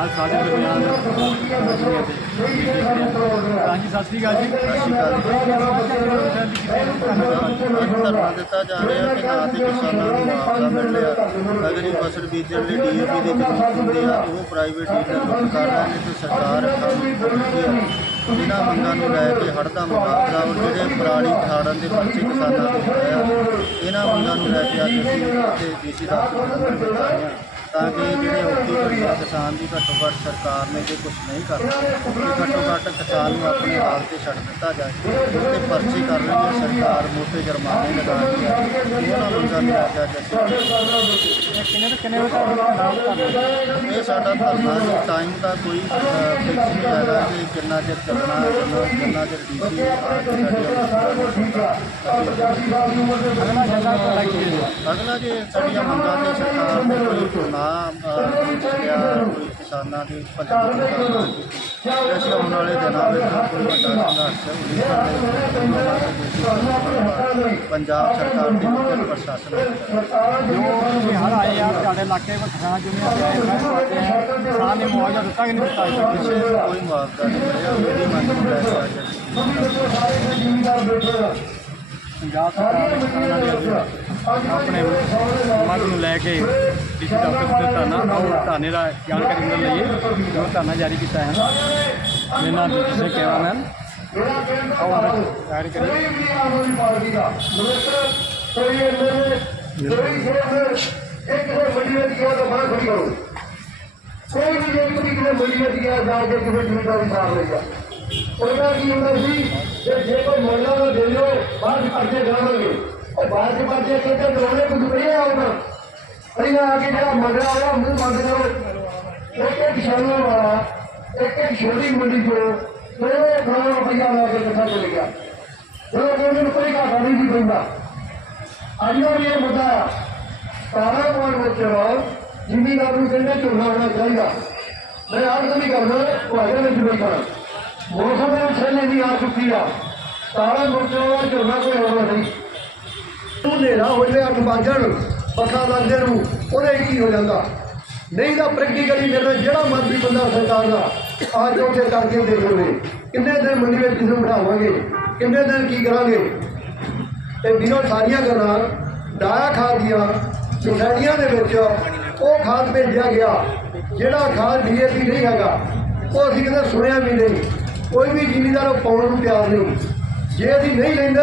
ਅੱਜ ਸਾਡੇ ਦਰਮਿਆਨ ਹਾਂਜੀ ਸਤਿ ਸ਼੍ਰੀ ਅਕਾਲ ਜੀ ਧਰਨਾ ਦਿੱਤਾ ਜਾ ਰਿਹਾ ਕਿ ਨਾ ਤੇ ਕਿਸਾਨਾਂ ਨੂੰ ਮੁਆਵਜ਼ਾ ਮਿਲ ਰਿਹਾ ਅਗਰ ਇਹ ਫਸਲ ਬੀਜਣ ਲਈ ਡੀਏਪੀ ਦੇ ਜ਼ਰੂਰਤ ਹੁੰਦੇ ਆ ਉਹ ਪ੍ਰਾਈਵੇਟ ਡੀਲਰ ਕਰ ਰਹੇ ਨੇ ਤੇ ਸਰਕਾਰ ਇਹਨਾਂ ਮੰਗਾਂ ਨੂੰ ਲੈ ਕੇ ਹੜ੍ਹ ਦਾ ਮੁਕਾਬਲਾ ਔਰ ਜਿਹੜੇ ਪਰਾਲੀ ਖਾੜਨ ਦੇ ਪਰਚੇ ਕਿਸਾਨਾਂ ਦੇ ਹੋਏ ਇਹਨਾਂ ਮੰਗਾਂ ਨੂੰ ਲੈ ਕੇ ਅੱਜ ਅਸੀਂ ਇੱਥੇ ਡੀਸੀ ਦਫ਼ਤਰ ਵਿੱਚ ਆਏ ਹਾਂ ਤਾਂ ਕਿ ਜਿਹੜੇ ਔਖੀ ਆ ਕਿਸਾਨ ਦੀ ਘੱਟੋ ਘੱਟ ਸਰਕਾਰ ਨੇ ਜੇ ਕੁਝ ਨਹੀਂ ਕਰਨਾ ਤੇ ਘੱਟੋ ਘੱਟ ਕਿਸਾਨ ਨੂੰ ਆਪਣੇ ਹਾਲ ਤੇ ਛੱਡ ਦਿੱਤਾ ਜਾਏ ਤੇ ਪਰਚੇ ਕਰ ਰਹੀ ਹੈ ਸਰਕਾਰ ਮੋਟੇ ਜੁਰਮਾਨੇ ਲਗਾ ਰਹੀ ਹੈ। ਉਹਨਾਂ ਮੰਗਾਂ ਕੇ ਅੱਜ ਅਸੀਂ ਕਿੰਨੇ ਤੋਂ ਕਿੰਨੇ ਵਜੇ ਨਾਮ ਕਰਨਾ ਇਹ ਸਾਡਾ ਧਰਨਾ ਟਾਈਮ ਦਾ ਕੋਈ ਫਿਕਸ ਨਹੀਂ ਹੈਗਾ ਕਿ ਕਿੰਨਾ ਚਿਰ ਚੱਲਣਾ ਕਿੰਨਾ ਚਿਰ ਡੀਸੀ ਆ ਕੇ ਸਾਡੀ ਤੋਂ ਅਗਲਾ ਜੇ ਸਾਡੀਆਂ ਮੰਗਾਂ ਤੇ ਸਰਕਾਰ ਨੇ ਕੋਈ ਨਾ ਸਕਿਆ ਕੋਈ ਕਿਸਾਨਾਂ ਦੀ ਭਲਾਈ ਦੀ ਅਸੀਂ ਆਉਣ ਵਾਲੇ ਦਿਨਾਂ ਵਿੱਚ ਕੋਈ ਵੱਡਾ ਸੰਘਰਸ਼ ਉਲੀਕ ਪੰਜਾਬ ਸਰਕਾਰ ਦੇ ਮੁੱਖ ਪ੍ਰਸ਼ਾਸਨ ਵਿੱਚ ਜੋ ਤੁਸੀਂ ਆਏ ਆ ਸਾਡੇ ਇਲਾਕੇ ਵਿੱਚ ਕਿਸਾਨ ਜੁਨੀਅਰ ਦੇ ਆਏ ਕਿਸਾਨ ਨੇ ਮੁਆਵਜ਼ਾ ਦਿੱਤਾ ਕਿ ਨਹੀਂ ਦਿੱਤਾ ਕਿਸੇ ਨੂੰ ਕੋਈ ਮੁਆਵਜ਼ਾ ਨਹੀਂ ਮਿਲਿਆ ਉਹਦੀ ਮੰਗ ਨੂੰ ਲੈ ਕੇ ਅੱਜ ਅਸੀਂ ਪੰਜਾਬ ਸਰਕਾਰ ਨੇ ਕਿਸਾਨਾਂ ਦੇ ਅੱਗੇ ਆਪਣੇ ਮੰਗ ਨੂੰ ਲੈ ਕੇ ਡੀਸੀ ਦਫ਼ਤਰ ਦੇ ਧਰਨਾ, ਆਓ ਧਰਨੇ ਦਾ ਜਾਣਕਾਰੀ ਮਿਲ ਲਈਏ ਜੋ ਧਰਨਾ ਜਾਰੀ ਕੀਤਾ ਹੈ। ਮੇਰੇ ਨਾਲ ਜੀ ਸਿੰਘ ਕੈਮਰਾਮੈਨ ਆਓ ਜਾਰੀ ਕਰੀਏ। ਕੋਈ ਵੀ ਜੇ ਕੋਈ ਕਿਤੇ ਮੰਡੀ ਵਿੱਚ ਗਿਆ ਜਾ ਕੇ ਕਿਸੇ ਜ਼ਿਮੀਦਾਰੀ ਸਾਫ਼ ਲਈਆ ਉਹਦਾ ਕੀ ਹੁੰਦਾ ਸੀ, ਜੇ ਕੋਈ ਮੰਡਾ ਦਾ ਦੇ ਲੋ ਬਾਅਦ ਚ ਪਰਚੇ ਕਰਾਵਾਂਗੇ ਉਹ ਬਾਅਦ ਚ ਪਰਚੇ ਕੁਝ ਬੜੀਆ ਆਉਣਾ ਪਹਿਲਾਂ ਆ ਕੇ ਜਿਹੜਾ ਮੰਡਾ ਆਇਆ ਮੂੰਹ ਬੰਦ ਕਰੋ। ਇੱਕ ਇੱਕ ਕਿਸਾਨਾਂ ਵਾਲਾ ਇੱਕ ਇੱਕ ਛੋਟੀ ਮੰਡੀ ਤੋਂ ਦੋ ਕਰੋੜ ਰੁਪਈਆ ਲੈ ਕੇ ਕਿੱਥਾ ਚਲੇ ਗਿਆ। ਜਦੋਂ ਉਹਨਾਂ ਨੂੰ ਕੋਈ ਘਾਟਾ ਨਹੀਂ ਸੀ ਪੈਂਦਾ। ਅੱਜ ਵੀ ਇਹ ਮੁੱਦਾ ਆ। ਸਾਰਾ ਪੁਆਇੰਟ ਵਿੱਚ ਰਹੋ ਜ਼ਿਮੀਦਾਰ ਨੂੰ ਕਹਿੰਦੇ ਝੋਨਾ ਹੋਣਾ ਚਾਹੀਦਾ। ਮੈਂ ਆਪ ਨਹੀਂ ਕਰਦਾ ਤੁਹਾਡੇ ਵਿੱਚ ਬੈਠਾ। ਮੌਸਮ ਦੇ ਛੇਲੇ ਦੀ ਆ ਚੁੱਕੀ ਆ। ਸਾਰਾ ਮੁਰਚਾ ਝੋਨਾ ਕੋਈ ਹੋਣਾ ਨਹੀਂ ਤੂੰ ਹਨੇਰਾ ਹੋ ਜਾਵੇ ਅੱਠ ਵੱਜਣ ਪੱਖਾ ਲੱਗਦੇ ਨੂੰ ਉਹਦੇ ਕੀ ਹੋ ਜਾਂਦਾ? ਨਹੀਂ ਤਾਂ ਪ੍ਰੈਕਟੀਕਲੀ ਮੇਰੇ ਨਾਲ ਜਿਹੜਾ ਮਰਜ਼ੀ ਬੰਦਾ ਸਰਕਾਰ ਦਾ ਅੱਜ ਉੱਥੇ ਕਰਕੇ ਦੇਖ ਲਵੇ ਕਿੰਨੇ ਦਿਨ ਮੰਡੀ ਵਿੱਚ ਕਿਸ ਨੂੰ ਬਿਠਾਵਾਂਗੇ? ਕਿੰਨੇ ਦਿਨ ਕੀ ਕਰਾਂਗੇ? ਤੇ ਵੀਰੋ, ਸਾਰੀਆਂ ਗੱਲਾਂ ਡਾਇਆ ਖਾਦ ਦੀਆਂ ਸੁਸਾਇਟੀਆਂ ਦੇ ਵਿੱਚ ਉਹ ਖਾਦ ਭੇਜਿਆ ਗਿਆ। ਜਿਹੜਾ ਖਾਦ ਡੀਏਪੀ ਨਹੀਂ ਹੈਗਾ, ਉਹ ਅਸੀਂ ਕਿਤੇ ਸੁਣਿਆ ਵੀ ਨਹੀਂ। ਕੋਈ ਵੀ ਜ਼ਿਮੀਦਾਰ ਉਹ ਪਾਉਣ ਨੂੰ ਤਿਆਰ ਨਹੀਂ। ਜੇ ਅਸੀਂ ਨਹੀਂ ਲੈਂਦੇ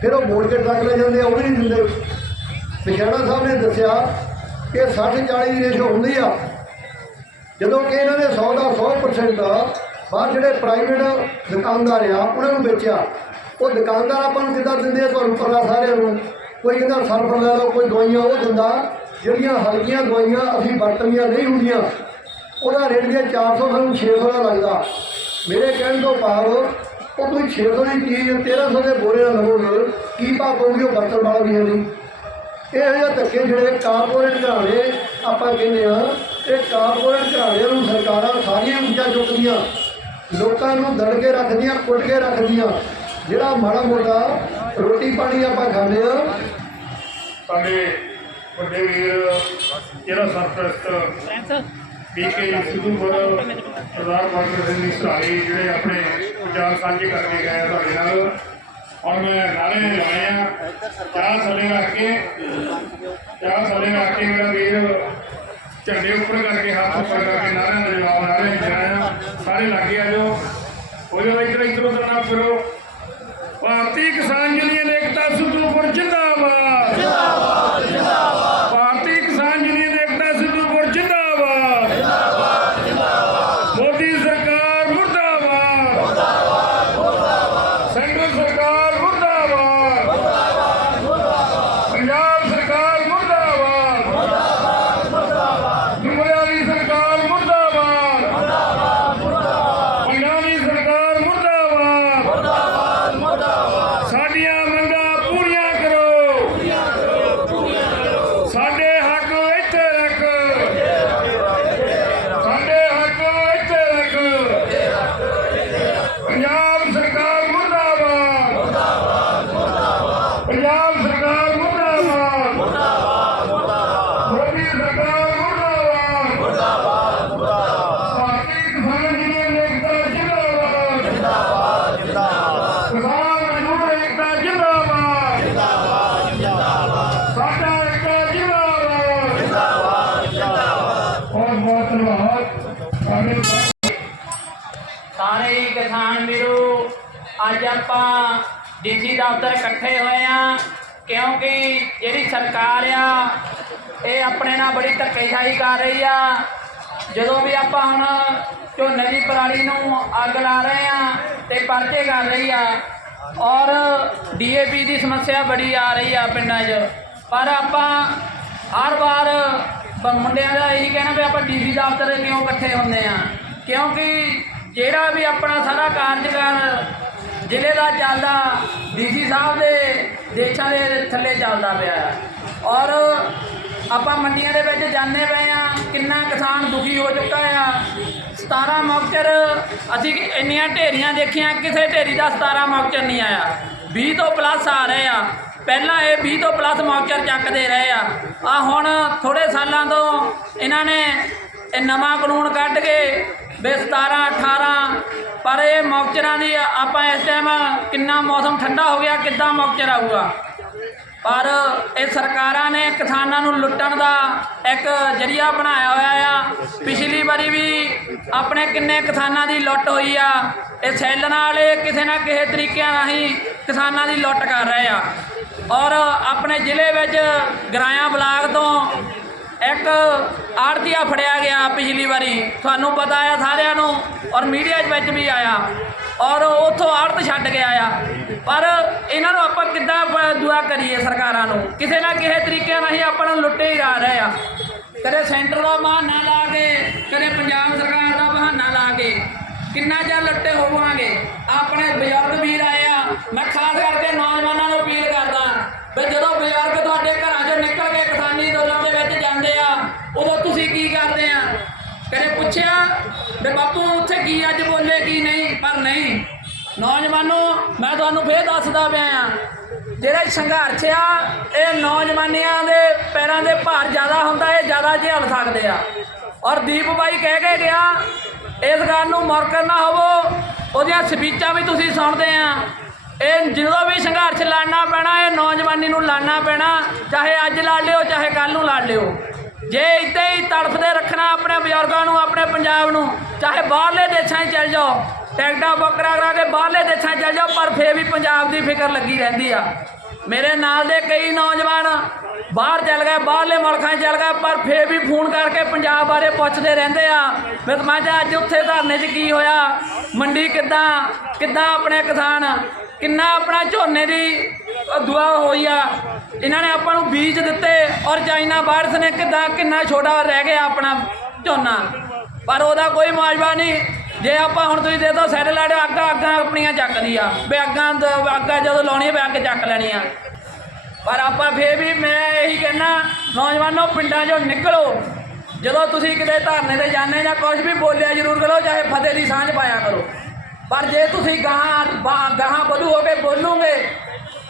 ਫਿਰ ਉਹ ਮੋੜ ਕੇ ਟੱਕ ਲੈ ਜਾਂਦੇ ਆ, ਉਹ ਵੀ ਨਹੀਂ ਦਿੰਦੇ। ਵਿਸ਼ਾਣਾ ਸਾਹਿਬ ਨੇ ਦੱਸਿਆ ਕਿ 60 40 ਦੀ ਰੇਸ਼ੋ ਹੁੰਦੀ ਆ ਜਦੋਂ ਕਿ ਇਹਨਾਂ ਨੇ 100 ਦਾ 100% ਬਾਹਰ ਜਿਹੜੇ ਪ੍ਰਾਈਵੇਟ ਦੁਕਾਨਦਾਰ ਆ ਉਹਨਾਂ ਨੂੰ ਵੇਚਿਆ। ਉਹ ਦੁਕਾਨਦਾਰ ਆਪਾਂ ਨੂੰ ਕਿੱਦਾਂ ਦਿੰਦੇ ਆ ਤੁਹਾਨੂੰ ਪਤਾ ਸਾਰਿਆਂ ਨੂੰ? ਕੋਈ ਕਹਿੰਦਾ ਸਰਫਰ ਲੈ ਲਓ ਕੋਈ ਦਵਾਈਆਂ ਉਹ ਦਿੰਦਾ। ਜਿਹੜੀਆਂ ਹਲਕੀਆਂ ਦਵਾਈਆਂ ਅਸੀਂ ਵਰਤਣੀਆਂ ਨਹੀਂ ਹੁੰਦੀਆਂ ਉਹਦਾ ਰੇਟ ਜੇ 400 ਸਾਨੂੰ 600 ਦਾ ਲੱਗਦਾ। ਮੇਰੇ ਕਹਿਣ ਤੋਂ ਭਾਵ ਉਹ ਤੁਸੀਂ 600 ਦੀ ਚੀਜ਼ 1300 ਦੇ ਬੋਰੇ ਨਾਲ ਲਵੋਗੇ ਕੀ ਭਾਅ ਪਊਗੀ ਉਹ ਵਰਤਣ ਵਾਲਾ ਵੀ ਹੈ ਨਹੀਂ। ਇਹ ਜਿਹੇ ਧੱਕੇ ਜਿਹੜੇ ਕਾਰਪੋਰੇਟ ਘਰਾਣੇ ਆਪਾਂ ਕਹਿੰਦੇ ਆ ਇਹ ਕਾਰਪੋਰੇਟ ਘਰਾਣਿਆਂ ਨੂੰ ਸਰਕਾਰਾਂ ਸਾਰੀਆਂ ਉੱਚਾ ਚੁੱਕਦੀਆਂ ਲੋਕਾਂ ਨੂੰ ਦੜ ਕੇ ਰੱਖਦੀਆਂ ਕੁੱਟ ਕੇ ਰੱਖਦੀਆਂ। ਜਿਹੜਾ ਮਾੜਾ ਮੋਟਾ ਰੋਟੀ ਪਾਣੀ ਆਪਾਂ ਖਾਂਦੇ ਆ। ਸਾਡੇ ਵੱਡੇ ਵੀਰ ਜਿਹੜਾ ਸਰਪ੍ਰਸਤ। ਪੀਕੇ ਸਿੱਧੂਪੁਰ ਸਰਦਾਰ ਬਾਬਰ ਸਿੰਘ ਸਹਾਈ ਜਿਹੜੇ ਆਪਣੇ ਵਿਚਾਰ ਸਾਂਝੇ ਕਰਕੇ ਗਏ ਤੁਹਾਡੇ ਨਾਲ। ਔਰ ਮੈਂ ਨਾਰੇ ਲਾਏ ਆ। ਚਾਹ ਥੱਲੇ ਰੱਖ ਕੇ ਚਾਹ ਥੱਲੇ ਰੱਖ ਕੇ ਮੇਰਾ ਵੀਰ ਝੰਡੇ ਉੱਪਰ ਕਰਕੇ ਹੱਥ ਉੱਪਰ ਕਰਕੇ ਨਾਰਿਆਂ ਦਾ ਜਵਾਬ ਨਾਰੇ ਜਨਾਇਆ ਸਾਰੇ ਲਾਗੇ ਆ ਜਾਓ ਹੋ ਜਾਓ ਇੱਧਰ ਇੱਧਰ ਉਧਰ ਨਾ ਫਿਰੋ। ਭਾਰਤੀ ਕਿਸਾਨ ਯੂਨੀਅਨ ਏਕਤਾ ਸਿੱਧੂਪੁਰ ਜਿੰਦਾਬਾਦ ਭਾਰਤੀ ਕਿਸਾਨ ਯੂਨੀਅਨ ਏਕਤਾ ਸਿੱਧੂਪੁਰ ਜਿੰਦਾਬਾਦ ਜਿੰਦਾਬਾਦ ਜਿੰਦਾਬਾਦ ਮੋਦੀ ਸਰਕਾਰ ਮੁਰਦਾਬਾਦ ਮੁਰਦਾਬਾਦ ਸੈਂਟਰ ਸਰਕਾਰ ਮੁਰਦਾਬਾਦ ਪੰਜਾਬ ਸਰਕਾਰ ਮੁਰਦਾਬਾਦ ਮੁਰਦਾਬਾਦ ਸਰਕਾਰ ਮੁਰਦਾਬਾਦ ਪੰਜਾਬੀ ਸਰਕਾਰ ਮੁਰਦਾਬਾਦ ਸਾਰੇ ਹੀ ਕਿਸਾਨ ਵੀਰੋ ਅੱਜ ਆਪਾਂ ਡੀਸੀ ਦਫ਼ਤਰ ਇਕੱਠੇ ਹੋਏ ਆ ਕਿਉਂਕਿ ਜਿਹੜੀ ਸਰਕਾਰ ਆ, ਇਹ ਆਪਣੇ ਨਾਲ ਬੜੀ ਧੱਕੇਸ਼ਾਹੀ ਕਰ ਰਹੀ ਆ। ਜਦੋਂ ਵੀ ਆਪਾਂ ਹੁਣ ਝੋਨੇ ਦੀ ਪਰਾਲੀ ਨੂੰ ਅੱਗ ਲਾ ਰਹੇ ਆ ਤੇ ਪਰਚੇ ਕਰ ਰਹੀ ਆ, ਔਰ ਡੀਏਪੀ ਦੀ ਸਮੱਸਿਆ ਬੜੀ ਆ ਰਹੀ ਆ ਪਿੰਡਾਂ 'ਚ। ਪਰ ਆਪਾਂ ਹਰ ਵਾਰ ਮੁੰਡਿਆਂ ਦਾ ਇਹੀ ਕਹਿਣਾ ਵੀ ਆਪਾਂ ਡੀਸੀ ਦਫ਼ਤਰ ਕਿਉਂ ਇਕੱਠੇ ਹੁੰਦੇ ਆ ਕਿਉਂਕਿ ਜਿਹੜਾ ਵੀ ਆਪਣਾ ਸਾਰਾ ਕਾਰਜਕਾਰ ਜ਼ਿਲ੍ਹੇ ਦਾ ਚੱਲਦਾ, ਡੀਸੀ ਸਾਹਿਬ ਦੇ ਦੇਸ਼ਾਂ ਦੇ ਥੱਲੇ ਚੱਲਦਾ ਪਿਆ ਹੈ। ਔਰ ਆਪਾਂ ਮੰਡੀਆਂ ਦੇ ਵਿੱਚ ਜਾਂਦੇ ਪਏ ਆ ਕਿੰਨਾ ਕਿਸਾਨ ਦੁਖੀ ਹੋ ਚੁੱਕਾ ਆ 17 ਮੌਕਰ, ਅਸੀਂ ਇੰਨੀਆਂ ਢੇਰੀਆਂ ਦੇਖੀਆਂ, ਕਿਸੇ ਢੇਰੀ ਦਾ 17 ਮੌਕਰ ਨਹੀਂ ਆਇਆ। 20 ਤੋਂ ਪਲੱਸ ਆ ਰਹੇ ਆ। ਪਹਿਲਾਂ ਇਹ 20 ਤੋਂ ਪਲੱਸ ਮੌਕਰ ਚੱਕਦੇ ਰਹੇ ਆ। ਆ ਹੁਣ ਥੋੜੇ ਸਾਲਾਂ ਤੋਂ ਇਹਨਾਂ ਨੇ ਇਹ ਨਵਾਂ ਕਾਨੂੰਨ ਕੱਢ ਕੇ, ਵੀ 17 18 ਪਰ ਇਹ ਮੌਕਚਰਾਂ ਦੀ ਆਪਾਂ ਇਸ ਟਾਈਮ ਕਿੰਨਾ ਮੌਸਮ ਠੰਡਾ ਹੋ ਗਿਆ, ਕਿੱਦਾਂ ਮੌਕਚਰ ਆਊਗਾ? ਪਰ ਇਹ ਸਰਕਾਰਾਂ ਨੇ ਕਿਸਾਨਾਂ ਨੂੰ ਲੁੱਟਣ ਦਾ ਇੱਕ ਜਰੀਆ ਬਣਾਇਆ ਹੋਇਆ ਆ। ਪਿਛਲੀ ਵਾਰੀ ਵੀ ਆਪਣੇ ਕਿੰਨੇ ਕਿਸਾਨਾਂ ਦੀ ਲੁੱਟ ਹੋਈ ਆ। ਇਹ ਸੈੱਲ ਵਾਲੇ ਕਿਸੇ ਨਾ ਕਿਸੇ ਤਰੀਕਿਆਂ ਰਾਹੀਂ ਕਿਸਾਨਾਂ ਦੀ ਲੁੱਟ ਕਰ ਰਹੇ ਆ। ਔਰ ਆਪਣੇ ਜ਼ਿਲ੍ਹੇ ਵਿੱਚ ਗਰਾਇਆ ਬਲਾਕ ਤੋਂ ਇੱਕ ਆੜਤੀਆ ਫੜਿਆ ਗਿਆ ਪਿਛਲੀ ਵਾਰੀ। ਤੁਹਾਨੂੰ ਪਤਾ ਆ ਸਾਰਿਆਂ ਨੂੰ ਔਰ ਮੀਡੀਆ ਵਿੱਚ ਵੀ ਆਇਆ। ਔਰ ਉਥੋਂ ਆੜਤ ਛੱਡ ਕੇ ਆਇਆ। ਪਰ ਇਹਨਾਂ ਨੂੰ ਆਪਾਂ ਕਿੱਦਾਂ ਬ- ਦੁਆ ਕਰੀਏ ਸਰਕਾਰਾਂ ਨੂੰ? ਕਿਸੇ ਨਾ ਕਿਸੇ ਤਰੀਕੇ ਨਾਲ ਹੀ ਆਪਾਂ ਨੂੰ ਲੁੱਟੇ ਹੀ ਜਾ ਰਹੇ ਆ। ਕਦੇ ਸੈਂਟਰ ਦਾ ਬਹਾਨਾ ਲਾ ਕੇ, ਕਦੇ ਪੰਜਾਬ ਸਰਕਾਰ ਦਾ ਬਹਾਨਾ ਲਾ ਕੇ। ਕਿੰਨਾ ਚਿਰ ਲੁੱਟੇ ਹੋਵਾਂਗੇ? ਆਪਣੇ ਬਜ਼ੁਰਗ ਵੀਰ ਆਏ ਆ। ਮੈਂ ਖਾਸ ਕਰਕੇ ਨੌਜਵਾਨਾਂ ਨੂੰ ਅਪੀਲ ਕਰਦਾ ਵੀ ਜਦੋਂ ਬਜ਼ੁਰਗ ਤੁਹਾਡੇ ਘਰ ਉਦੋਂ ਤੁਸੀਂ ਕੀ ਕਰਦੇ ਆ? ਕਦੇ ਪੁੱਛਿਆ ਵੀ ਬਾਪੂ ਉੱਥੇ ਕੀ ਅੱਜ ਬੋਲੇ, ਕੀ ਨਹੀਂ? ਪਰ ਨਹੀਂ। ਨੌਜਵਾਨੋ, ਮੈਂ ਤੁਹਾਨੂੰ ਫੇਰ ਦੱਸਦਾ ਪਿਆ ਆ। ਜਿਹੜਾ ਸੰਘਰਸ਼ ਆ, ਇਹ ਨੌਜਵਾਨੀਆਂ ਦੇ ਪੈਰਾਂ ਦੇ ਭਾਰ ਜ਼ਿਆਦਾ ਹੁੰਦਾ, ਇਹ ਜ਼ਿਆਦਾ ਝੇਲ ਸਕਦੇ ਆ। ਔਰ ਦੀਪ ਬਾਈ ਕਹਿ ਕੇ ਗਿਆ, ਇਸ ਗੱਲ ਨੂੰ ਮੌਕਰ ਨਾ ਹੋਵੋ। ਉਹਦੀਆਂ ਸਪੀਚਾਂ ਵੀ ਤੁਸੀਂ ਸੁਣਦੇ ਆ। ਇਹ ਜਦੋਂ ਵੀ ਸੰਘਰਸ਼ ਲੜਨਾ ਪੈਣਾ, ਇਹ ਨੌਜਵਾਨੀ ਨੂੰ ਲੜਨਾ ਪੈਣਾ, ਚਾਹੇ ਅੱਜ ਲੜ ਲਿਓ, ਚਾਹੇ ਕੱਲ ਨੂੰ ਲੜ ਲਿਓ। ਜੇ ਇੱਦਾਂ ਹੀ ਤੜਫਦੇ ਰੱਖਣਾ ਆਪਣੇ ਬਜ਼ੁਰਗਾਂ ਨੂੰ, ਆਪਣੇ ਪੰਜਾਬ ਨੂੰ, ਚਾਹੇ ਬਾਹਰਲੇ ਦੇਸ਼ਾਂ 'ਚ ਚਲ ਜਾਓ, ਟੈਕਟਾਂ ਬੱਕਰਾ ਕਰਾ ਕੇ ਬਾਹਰਲੇ ਦੇਸ਼ਾਂ 'ਚ ਚਲ ਜਾਓ, ਪਰ ਫੇਰ ਵੀ ਪੰਜਾਬ ਦੀ ਫਿਕਰ ਲੱਗੀ ਰਹਿੰਦੀ ਆ। ਮੇਰੇ ਨਾਲ ਦੇ ਕਈ ਨੌਜਵਾਨ ਬਾਹਰ ਚੱਲ ਗਏ, ਬਾਹਰਲੇ ਮੁਲਕਾਂ 'ਚ ਚੱਲ ਗਏ, ਪਰ ਫੇਰ ਵੀ ਫੋਨ ਕਰਕੇ ਪੰਜਾਬ ਬਾਰੇ ਪੁੱਛਦੇ ਰਹਿੰਦੇ ਆ। ਮੈਂ ਕਿਹਾ ਅੱਜ ਉੱਥੇ ਧਰਨੇ 'ਚ ਕੀ ਹੋਇਆ? ਮੰਡੀ ਕਿੱਦਾਂ? ਕਿੱਦਾਂ ਆਪਣੇ ਕਿਸਾਨ ਕਿੰਨਾ ਆਪਣਾ ਝੋਨੇ ਦੀ ਦੁਆ ਹੋਈ ਆ। ਇਹਨਾਂ ਨੇ ਆਪਾਂ ਨੂੰ ਬੀਜ ਦਿੱਤੇ ਔਰ ਚਾਈਨਾ ਬਾਰਸ ਨੇ ਕਿੱਦਾਂ ਕਿੰਨਾ ਛੋਟਾ ਰਹਿ ਗਿਆ ਆਪਣਾ ਝੋਨਾ। ਪਰ ਉਹਦਾ ਕੋਈ ਮੁਆਵਜ਼ਾ ਨਹੀਂ। ਜੇ ਆਪਾਂ ਹੁਣ ਤੁਸੀਂ ਦੇ ਦੋ ਸੈਟੇਲਾਈਟ ਅੱਗਾਂ ਅੱਗਾਂ ਆਪਣੀਆਂ ਚੱਕਦੀ ਆ। ਵੀ ਅੱਗਾਂ ਦ- ਅੱਗਾਂ ਜਦੋਂ ਲਾਉਣੀ ਆ, ਵੀ ਅੱਗ ਚੱਕ ਲੈਣੀ ਆ। ਪਰ ਆਪਾਂ ਫੇਰ ਵੀ ਮੈਂ ਇਹੀ ਕਹਿਣਾ ਨੌਜਵਾਨੋ, ਪਿੰਡਾਂ 'ਚੋਂ ਨਿਕਲੋ। ਜਦੋਂ ਤੁਸੀਂ ਕਿਤੇ ਧਰਨੇ ਤੇ ਜਾਂਦੇ ਜਾਂ ਕੁਝ ਵੀ ਬੋਲਿਆ, ਜ਼ਰੂਰ ਕਰੋ, ਚਾਹੇ ਫਤਿਹ ਦੀ ਸਾਂਝ ਪਾਇਆ ਕਰੋ। ਪਰ ਜੇ ਤੁਸੀਂ ਗਾਹਾਂ ਗਾਹਾਂ ਵਧੂ ਹੋ ਕੇ ਬੋਲੋਗੇ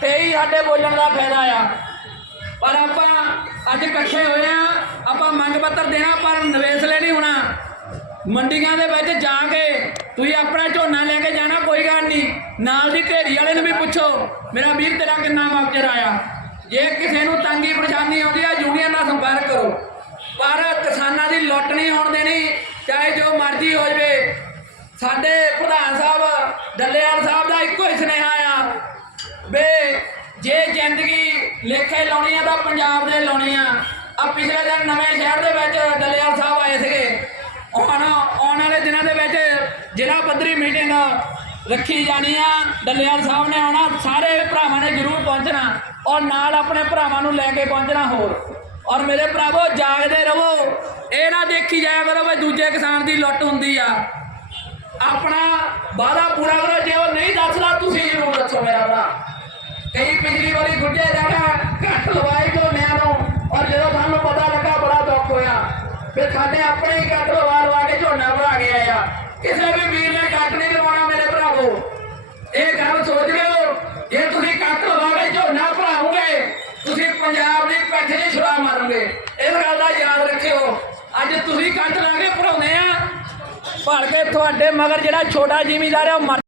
ਤੇ ਹੀ ਸਾਡੇ ਬੋਲਣ ਦਾ ਫਾਇਦਾ ਆ। ਪਰ ਆਪਾਂ ਅੱਜ ਇਕੱਠੇ ਹੋਏ ਆ, ਆਪਾਂ ਮੰਗ ਪੱਤਰ ਦੇਣਾ, ਪਰ ਨਿਵੇਸਲੇ ਨਹੀਂ ਹੋਣਾ। ਮੰਡੀਆਂ ਦੇ ਵਿੱਚ ਜਾ ਕੇ ਤੁਸੀਂ ਆਪਣਾ ਝੋਨਾ ਲੈ ਕੇ ਜਾਣਾ, ਕੋਈ ਗੱਲ ਨਹੀਂ। ਨਾਲ ਦੀ ਢੇਰੀ ਵਾਲੇ ਨੂੰ ਵੀ ਪੁੱਛੋ, ਮੇਰਾ ਵੀਰ, ਤੇਰਾ ਕਿੰਨਾ ਮੌਕਰ ਆਇਆ? ਜੇ ਕਿਸੇ ਨੂੰ ਤੰਗੀ ਪਰੇਸ਼ਾਨੀ ਆਉਂਦੀ ਆ, ਯੂਨੀਅਨ ਨਾਲ ਸੰਪਰਕ ਕਰੋ। ਪਰ ਕਿਸਾਨਾਂ ਦੀ ਲੁੱਟ ਨਹੀਂ ਹੋਣ ਦੇਣੀ, ਚਾਹੇ ਜੋ ਮਰਜ਼ੀ ਹੋ ਜਵੇ ਸਾਡੇ ਪ੍ਰਧਾਨ ਸਾਹਿਬ, ਡੱਲੇਵਾਲ ਸਾਹਿਬ ਦਾ ਇੱਕੋ ਹੀ ਸੁਨੇਹਾ ਆ ਵੇ ਜੇ ਜ਼ਿੰਦਗੀ ਲੇਖੇ ਲਾਉਣੀ ਆ ਤਾਂ ਪੰਜਾਬ ਦੇ ਲਾਉਣੀ ਆ। ਆ ਪਿਛਲੇ ਦਿਨ ਨਵੇਂ ਸ਼ਹਿਰ ਦੇ ਵਿੱਚ ਡੱਲੇਵਾਲ ਸਾਹਿਬ ਆਏ ਸੀਗੇ। ਹੁਣ ਆਉਣ ਵਾਲੇ ਦਿਨਾਂ ਦੇ ਵਿੱਚ ਜ਼ਿਲ੍ਹਾ ਪੱਧਰੀ ਮੀਟਿੰਗ ਰੱਖੀ ਜਾਣੀ ਆ। ਡੱਲੇਵਾਲ ਸਾਹਿਬ ਨੇ ਆਉਣਾ, ਸਾਰੇ ਭਰਾਵਾਂ ਨੇ ਜ਼ਰੂਰ ਪਹੁੰਚਣਾ। ਔਰ ਨਾਲ ਆਪਣੇ ਭਰਾਵਾਂ ਨੂੰ ਲੈ ਕੇ ਪਹੁੰਚਣਾ ਹੋਰ। ਔਰ ਮੇਰੇ ਭਰਾਵੋ, ਜਾਗਦੇ ਰਹੋ। ਇਹ ਨਾ ਦੇਖੀ ਜਾਇਆ ਕਰੋ ਵੀ ਦੂਜੇ ਕਿਸਾਨ ਦੀ ਲੁੱਟ ਹੁੰਦੀ ਆ। ਆਪਣਾ ਵਾਅਦਾ ਪੂਰਾ ਕਰੋ, ਜੇ ਉਹ ਨਹੀਂ ਦੱਸਦਾ, ਤੁਸੀਂ ਜ਼ਰੂਰ ਦੱਸੋ ਮੇਰਾ ਭਰਾ। ਕਈ ਪਿਛਲੀ ਵਾਰੀ ਗੁੱਡੇ ਜਗ੍ਹਾ ਘੱਟ ਲਵਾਈ ਝੋਨਿਆਂ ਨੂੰ ਔਰ ਜਦੋਂ ਸਾਨੂੰ ਪਤਾ ਲੱਗਾ, ਬੜਾ ਦੁੱਖ ਹੋਇਆ। ਫਿਰ ਸਾਡੇ ਆਪਣੇ ਹੀ ਕੱਟ ਲਵਾ ਲਵਾ ਕੇ ਝੋਨਾ ਭਰਾ ਕੇ ਆਏ ਆ ਕਿਸੇ ਵੀ ਵੀਰ ਨੇ ਕੱਟ ਨਹੀਂ ਲਵਾਉਣਾ ਮੇਰੇ ਭਰਾਵੋ ਇਹ ਗੱਲ ਸੋਚ ਲਿਓ ਜੇ ਤੁਸੀਂ ਕੱਟ ਲਵਾ ਕੇ ਝੋਨਾ ਭਰਾਓਗੇ ਤੁਸੀਂ ਪੰਜਾਬ ਦੀ ਪਿੱਠ 'ਤੇ ਛੁਰਾ ਮਾਰੋਗੇ ਇਸ ਗੱਲ ਦਾ ਯਾਦ ਰੱਖਿਓ ਅੱਜ ਤੁਸੀਂ ਕੱਟ ਲਾ ਕੇ ਭਰਾਉਂਦੇ ਆ ਭੜ ਕੇ ਤੁਹਾਡੇ ਮਗਰ ਜਿਹੜਾ ਛੋਟਾ ਜ਼ਿਮੀਦਾਰ ਹੈ ਉਹ ਮਰ